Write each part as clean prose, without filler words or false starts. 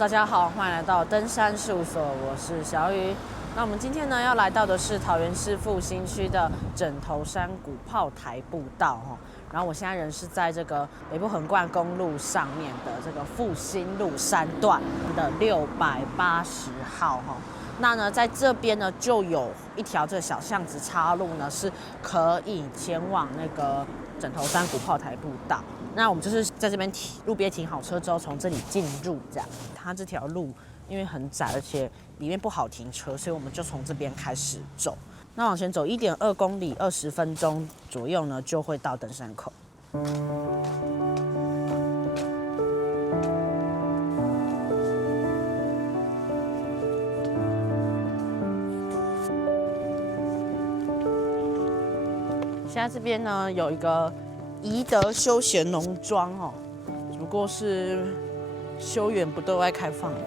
大家好，歡迎來到登山事務所，我是小雨。那我們今天呢要來到的是桃園市復興區的枕頭山古炮台步道哈。然後我現在人是在這個北部橫貫公路上面的這個復興路山段的680號哈。那呢，在這邊呢就有一條這個小巷子岔路呢，是可以前往那個枕頭山古炮台步道。那我們就是在這邊路邊停好車之後，從這裡進入這樣。它這條路因為很窄，而且裡面不好停車，所以我們就從這邊開始走。那往前走1.2公里，20分鐘左右呢，就會到登山口。現在這邊呢有一個宜德休閒農莊哦，只不過是休園不对外開放的。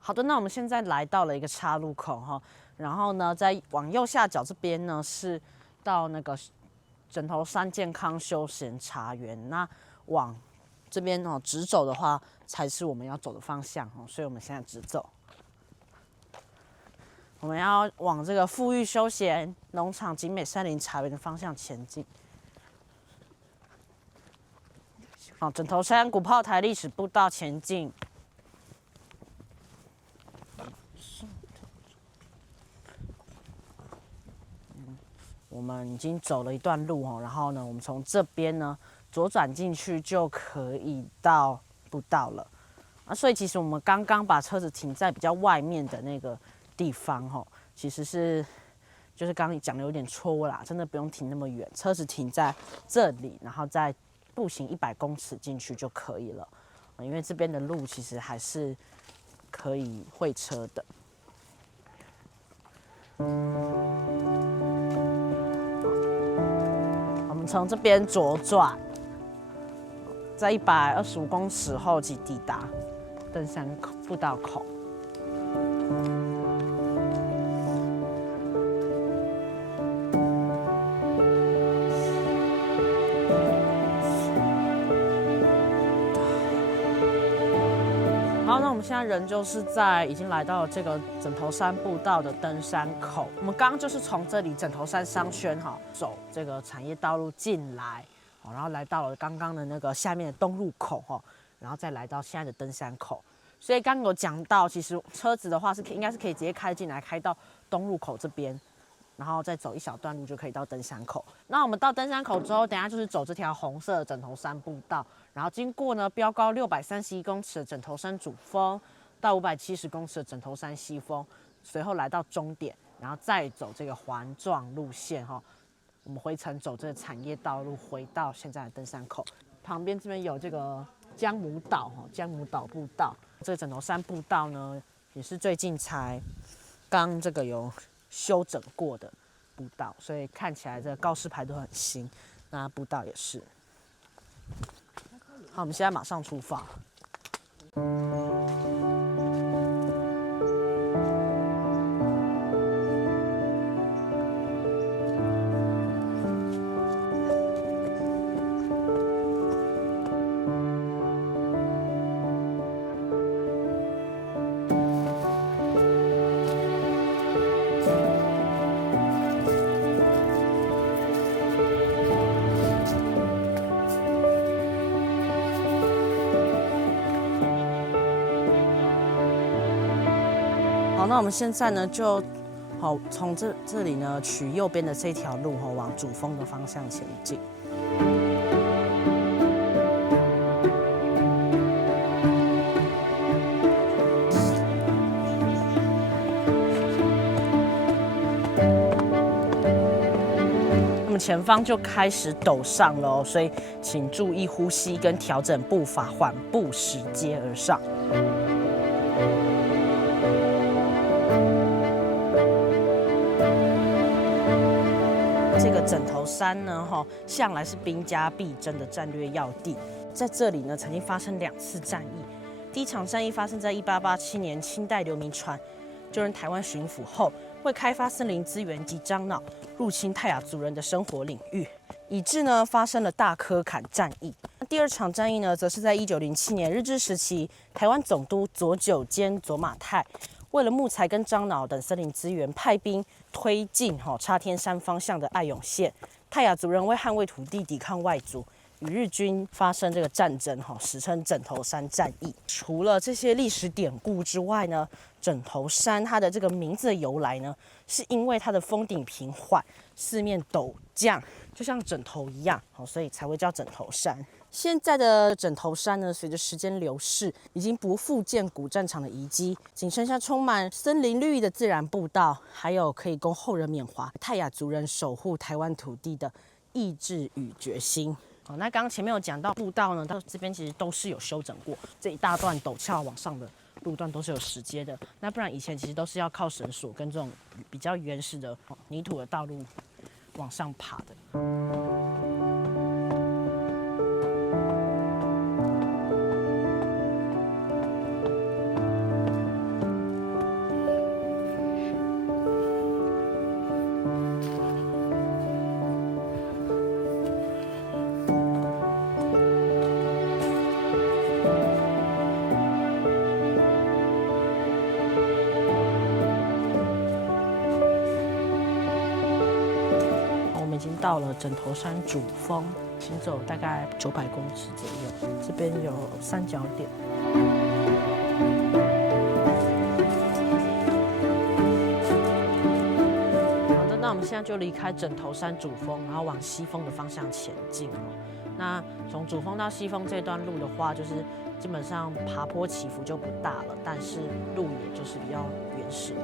好的，那我們現在來到了一個岔路口哈，然後呢，再往右下角這邊呢是到那個枕頭山健康休閒茶園，那往這邊哦直走的話才是我們要走的方向哦，所以我們現在直走。我們要往這個富裕休閒農場景美山林茶園的方向前進。好，枕頭山古炮台歷史步道前進。我們已經走了一段路哦，然後呢，我們從這邊呢左轉進去就可以到步道了。所以其實我們剛剛把車子停在比較外面的那個地方哦，其實是就是剛剛講的有點錯誤啦，真的不用停那麼遠，車子停在這裡，然後再步行100公尺進去就可以了。因為這邊的路其實還是可以會車的。從這邊左轉，在125公尺後即抵達登山步道口。好，那我們現在人就是已經來到了這個枕頭山步道的登山口。我們剛剛就是從這裡枕頭山商圈哈走這個產業道路進來，然後來到了剛剛的那個下面的東入口哈，然後再來到現在的登山口。所以剛剛有講到，其實車子的話應該是可以直接開進來，開到東入口這邊，然後再走一小段路就可以到登山口。那我們到登山口之後，等一下就是走這條紅色的枕頭山步道。然後經過呢標高631公尺的枕頭山主峰到570公尺的枕頭山西峰，隨後來到終點，然後再走這個環狀路線哈，我們回程走這個產業道路回到現在的登山口。旁邊這邊有這個薑母島哈，薑母島步道。這個枕頭山步道呢也是最近才剛這個有修整過的步道，所以看起來這個告示牌都很新，那步道也是。好，我們現在馬上出發。好，那我們現在呢就从这裡呢取右邊的這條路往主峰的方向前進。那麼前方就開始陡上了哦，所以請注意呼吸跟調整步伐，緩步拾階而上。這個枕頭山呢，向來是兵家必爭的戰略要地。在這裡呢，曾經發生2次戰役。第一場戰役發生在1887年，清代劉銘傳就任台灣巡撫後，會開發森林資源及樟腦，入侵泰雅族人的生活領域，以致呢發生了大嵙崁戰役。第二場戰役呢，則是在1907年日治時期，台灣總督佐久間佐馬太為了木材跟樟腦等森林資源，派兵推進插天山方向的愛永縣。泰雅族人為捍衛土地、抵抗外族，與日軍發生這個戰爭，史稱枕頭山戰役。除了這些歷史典故之外呢，枕頭山它的這個名字的由來呢，是因為它的峰頂平緩，四面陡降，就像枕頭一樣，所以才會叫枕頭山。現在的枕頭山呢，隨着時間流逝，已經不復見古戰場的遺跡，僅剩下充滿森林綠意的自然步道，還有可以供後人緬懷泰雅族人守護台灣土地的意志與決心。那剛剛前面有講到步道呢，到這邊其實都是有修整過，這一大段陡峭往上的路段都是有石階的，那不然以前其實都是要靠繩索跟這種比較原始的泥土的道路往上爬的。已經到了枕頭山主峰，行走大概900公尺左右。這邊有三角點。好的，那我們現在就離開枕頭山主峰，然後往西峰的方向前进。那從主峰到西峰這段路的話，就是基本上爬坡起伏就不大了，但是路也就是比較原始。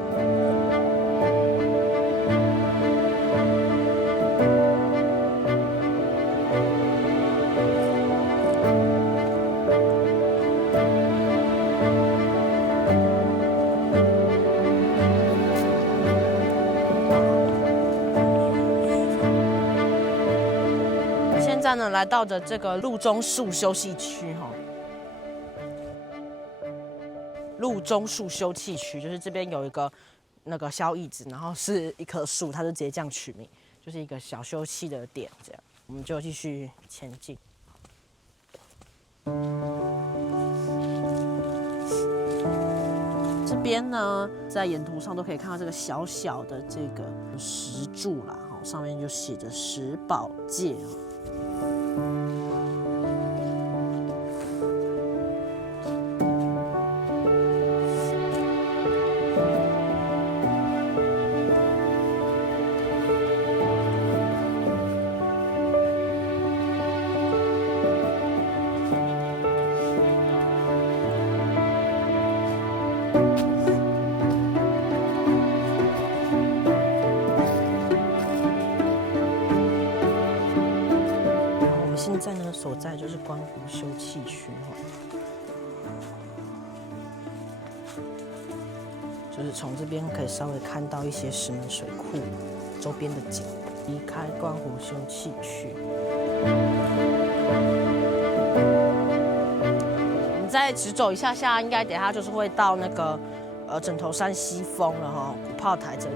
现在呢，来到的这个路中树休憩區哈，路中樹休憩區就是這邊有一個那個小椅子，然後是一棵樹，它就直接這樣取名，就是一個小休憩的點。這樣，我們就繼續前進。這邊呢，在沿途上都可以看到這個小小的這個石柱啦，上面就寫着石寶界。现在呢，所在就是觀湖休憩區，就是從這邊可以稍微看到一些石門水庫周邊的景。離開觀湖休憩區，我們再直走一下下，應該等一下就是會到那個枕頭山西峰了哈，古炮台這裡。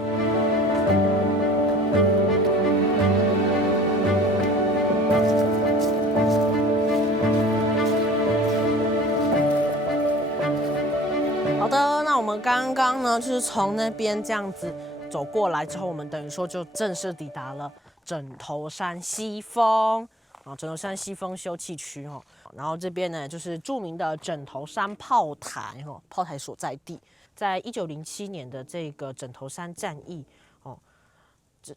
好的，那我們剛剛呢，就是從那邊這樣子走過來之後，我們等於說就正式抵達了枕頭山西峰，枕頭山西峰休憩區哦。然後這邊呢，就是著名的枕頭山炮台哦，炮台所在地。在1907年的這個枕頭山戰役哦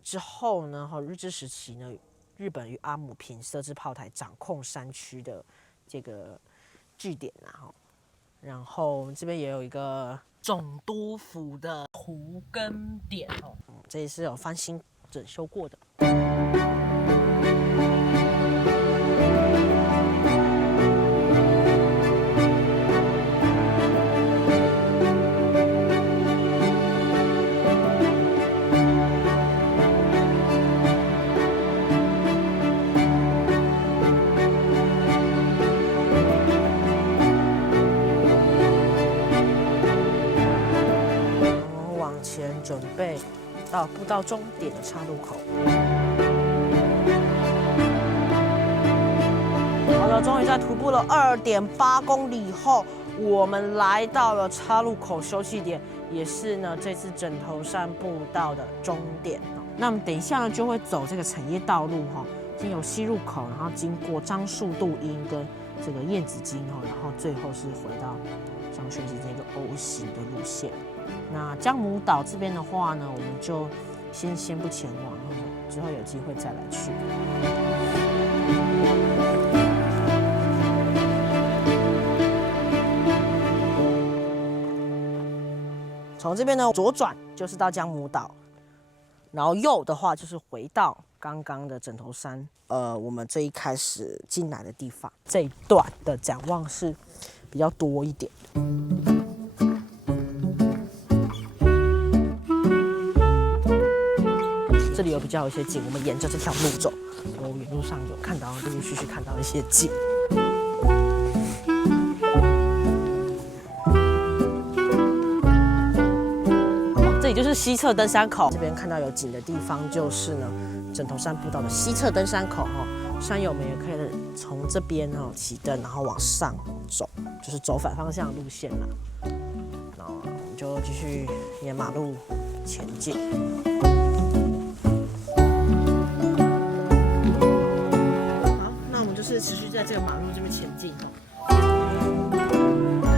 之後呢，日治時期呢，日本與阿姆平設置炮台，掌控山區的這個據點啊。然後我們這邊也有一個總督府的湖根點哦，這也是有翻新整修過的。準備到步道終點的岔路口。好了，終於在徒步了2.8公里後，我們來到了岔路口休憩點，也是呢這次枕頭山步道的終點。那我們等一下呢就會走這個產業道路哈，經由西入口，然後經過樟樹杜英跟這個燕子津哦，然後最後是回到商圈是這個 O 型的路線。那姜母島這邊的話呢，我們就先不前往，之後有機會再來去。從這邊呢左轉就是到姜母島，然後右的話就是回到剛剛的枕頭山，我們最一開始進來的地方。這一段的展望是比較多一點。這裡有比較有一些景，我們沿着這條路走，我沿路上有看到陸陸續續看到一些景。這裡就是西側登山口，這邊看到有景的地方就是呢枕頭山步道的西側登山口哦。山友們也可以從這邊哦起登，然後往上走，就是走反方向的路線啦。然後我們就繼續沿馬路前進。是持續在這個馬路這邊前進哦。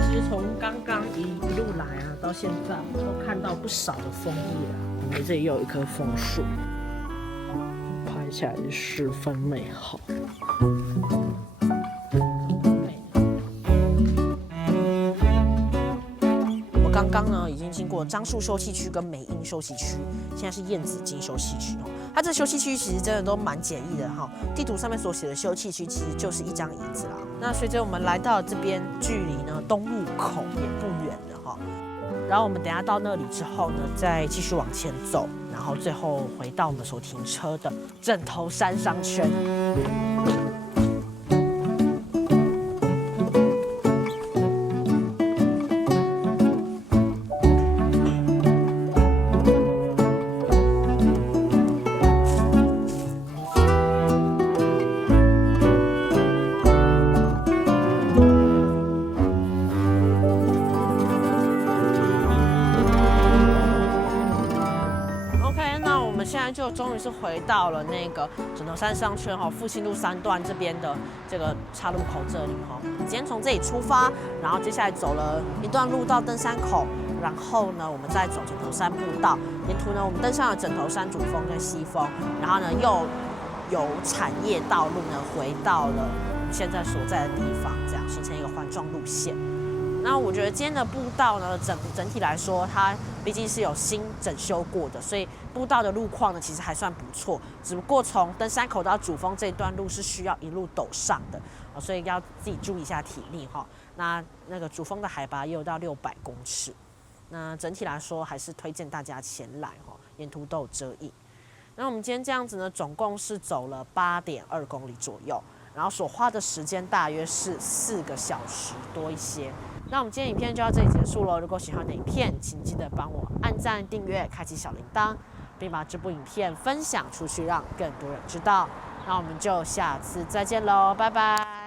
其實從剛剛一路來啊，到現在都看到不少的楓葉啊。我們這裡又有一棵楓樹，拍起來是十分美好。刚刚呢，已經經過樟樹休憩區跟美英休息區，現在是燕子津休息區哦。它這休息區其實真的都蠻簡易的哈，地圖上面所寫的休憩區其實就是一張椅子啦。那隨着我們來到這邊，距離呢東入口也不遠了哈。然後我們等一下到那裡之後呢，再繼續往前走，然後最後回到我們所停車的枕頭山商圈。现在就终于是回到了那個枕頭山商圈哈，復興路3段這邊的這個岔路口這裡哈。今天從這裡出發，然後接下來走了一段路到登山口，然後呢，我們再走枕頭山步道。沿途呢，我們登上了枕頭山主峰跟西峰，然後呢，又由產業道路呢回到了我們現在所在的地方，這樣形成一個環狀路線。那我覺得今天的步道呢，整體來說，它畢竟是有新整修過的，所以步道的路況呢，其實還算不錯。只不過從登山口到主峰這一段路是需要一路陡上的，所以要自己注意一下體力哈。那個主峰的海拔也有到600公尺。那整體來說，還是推薦大家前來哈，沿途都有遮蔭。那我們今天這樣子呢，總共是走了8.2公里左右，然後所花的時間大約是4個小時多一些。那我們今天影片就到這裡結束了。如果喜歡的影片，請記得幫我按讚、訂閱、開啟小鈴鐺，並把這部影片分享出去，讓更多人知道。那我們就下次再見嘍，拜拜。